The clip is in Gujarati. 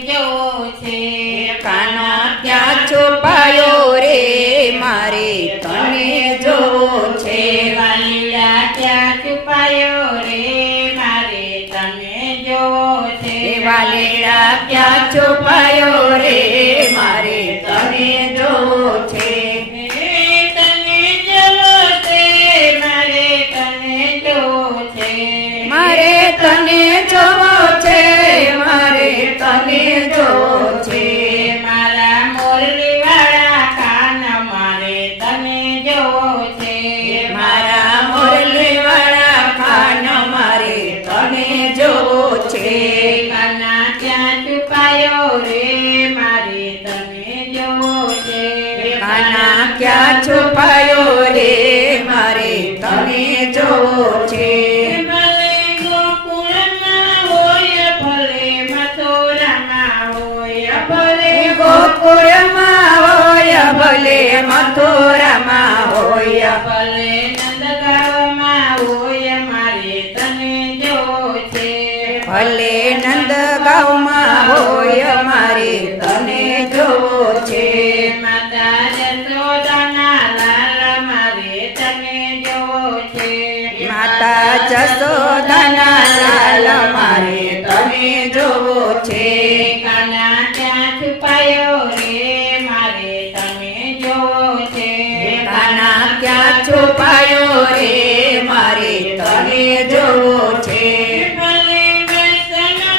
જોવો છે કાનો ક્યાં છુપાયો રે મારે તને જોવો છે વાલીડા ક્યાં છુપાયો રે મારે તને જોવો છે વાલીડા ક્યાં છુપાયો રે મારે તને જોવો છે તને જોવો છે મારે તને જોવો છે મારે તને જોવો છે મારે તને જોવો છે મારા મોરલીવાળા કાન મારે તને જોવો છે મારા મોરલીવાળા કાન મારે તને જોવો છે કાના ક્યાં છુપાયો રે મારે તને જોવો છે કાના ક્યાં છુપાયો રે મારે તને જોવો છે ભલે ગોકુળમાં હોય ભલે મથુરામાં હોય ભલે ગોકુળમાં હોય ભલે મથુરામાં હોય ભલે નંદગાંવમાં હોય મારે તને જોવો છે ભલે નંદગાંવમાં હોય મારે તને જોવો છે માતા જશોદાના લાલ મારે તને જોવો છે માતા જશોદાના લાલ મારે તને જોવો છે કાના ક્યાં છુપાયો રે